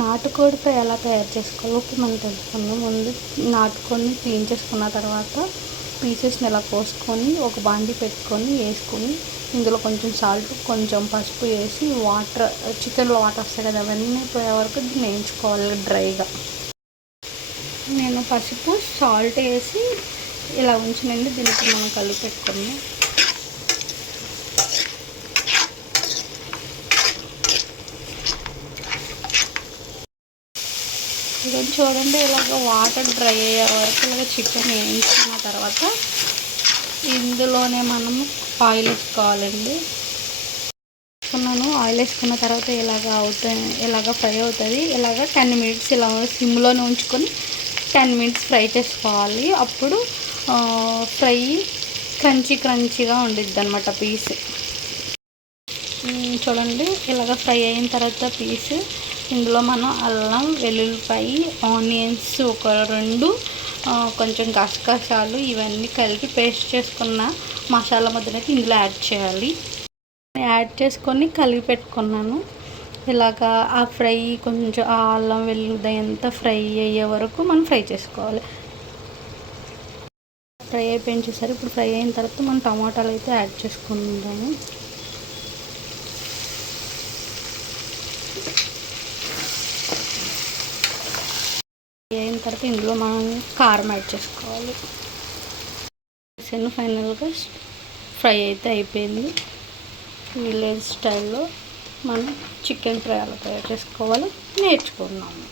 నాటుకోడి ఫ్రై ఎలా తయారు చేసుకోవాలో మనం తెలుసుకుందాం. ముందు నాటుకోడిని క్లీన్ చేసుకున్న తర్వాత పీసెస్ని ఇలా కోసుకొని ఒక బాండి పెట్టుకొని వేసుకొని ఇందులో కొంచెం సాల్ట్ కొంచెం పసుపు వేసి వాటర్ చికెన్లో వాటర్ వస్తాయి కదా అవన్నీ పోయే వరకు దీన్ని వేయించుకోవాలి డ్రైగా. నేను పసుపు సాల్ట్ వేసి ఇలా ఉంచినండి. దీనికి మనం కలిపి పెట్టుకున్నాం. ఇది చూడండి ఇలాగ వాటర్ డ్రై అయ్యే వరకు ఇలాగ చికెన్ వేయించుకున్న తర్వాత ఇందులోనే మనము ఆయిల్ వేసుకోవాలండి. ఆయిల్ వేసుకున్న తర్వాత ఇలాగ ఫ్రై అవుతుంది. ఇలాగ 10 మినిట్స్ ఇలా సిమ్లోనే ఉంచుకొని 10 మినిట్స్ ఫ్రై చేసుకోవాలి. అప్పుడు ఫ్రై క్రంచీగా ఉండిద్ది అనమాట పీస్. చూడండి ఇలాగ ఫ్రై అయిన తర్వాత పీస్ ఇందులో మనం అల్లం వెల్లుల్లిపాయ ఆనియన్స్ ఒక 2 కొంచెం గసగసాలు ఇవన్నీ కలిపి పేస్ట్ చేసుకున్న మసాలా ముద్దనైతే ఇందులో యాడ్ చేయాలి. యాడ్ చేసుకొని కలిపి పెట్టుకున్నాను. ఇలాగా ఆ ఫ్రై కొంచెం ఆ అల్లం వెల్లుల్లిపాయ అంతా ఫ్రై అయ్యే వరకు మనం ఫ్రై చేసుకోవాలి. ఫ్రై అయిపోయింది చూసారు. ఇప్పుడు ఫ్రై అయిన తర్వాత మనం టమాటాలు అయితే యాడ్ చేసుకుందాము. అయిన తర్వాత ఇందులో మనం కారం యాడ్ చేసుకోవాలి. ఫైనల్గా ఫ్రై అయితే అయిపోయింది. విలేజ్ స్టైల్లో మనం చికెన్ ఫ్రై ఎలా తయారు చేసుకోవాలో నేర్చుకున్నాము.